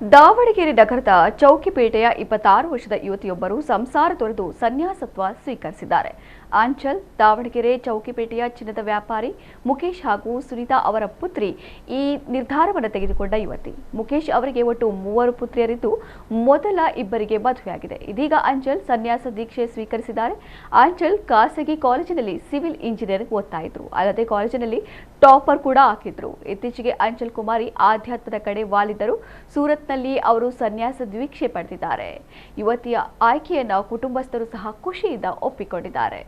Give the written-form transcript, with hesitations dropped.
ದಾವಣಗೆರೆ ನಗರದ ಚೌಕಿಪೇಟೆಯ 26 ವರ್ಷದ ಯುವತಿಯೊಬ್ಬರು ಸಂಸಾರ ತೊರೆದು ಸನ್ಯಾಸತ್ವ ಸ್ವೀಕರಿಸಿದ್ದಾರೆ. ಆಂಚಲ್ ದಾವಣಗೆರೆ ಚೌಕಿಪೇಟೆಯ ಚಿನ್ನದ ವ್ಯಾಪಾರಿ ಮುಕೇಶ್ ಹಾಗೂ ಸುನೀತಾ ಅವರ ಪುತ್ರಿ ಈ ನಿರ್ಧಾರವನ್ನು ತೆಗೆದುಕೊಂಡ ಯುವತಿ. ಮುಕೇಶ್ ಅವರಿಗೆ ಒಟ್ಟು 3 ಪುತ್ರಿಯರಿದ್ದು ಮೊದಲ ಇಬ್ಬರಿಗೆ ಮದುವೆಯಾಗಿದೆ. ಇದೀಗ ಆಂಚಲ್ ಸನ್ಯಾಸ ದೀಕ್ಷೆ ಸ್ವೀಕರಿಸಿದ್ದಾರೆ. ಆಂಚಲ್ ಖಾಸಗಿ ಕಾಲೇಜಿನಲ್ಲಿ ಸಿವಿಲ್ ಇಂಜಿನಿಯರಿಂಗ್ ಓದ್ತಾ ಇದ್ರು. ಅಲ್ಲದೆ ಕಾಲೇಜಿನಲ್ಲಿ ಟಾಪರ್ ಕೂಡ ಆಗಿದ್ರು. ಇತ್ತೀಚೆಗೆ ಆಂಚಲ್ ಕುಮಾರಿ ಆಧ್ಯಾತ್ಮದ ಕಡೆ ವಾಲಿದ್ದರು. ಸೂರತ್ನಲ್ಲಿ ಅವರು ಸನ್ಯಾಸ ದೀಕ್ಷೆ ಪಡೆದಿದ್ದಾರೆ. ಯುವತಿಯ ಆಯ್ಕೆಯನ್ನು ಕುಟುಂಬಸ್ಥರು ಸಹ ಖುಷಿಯಿಂದ ಒಪ್ಪಿಕೊಂಡಿದ್ದಾರೆ.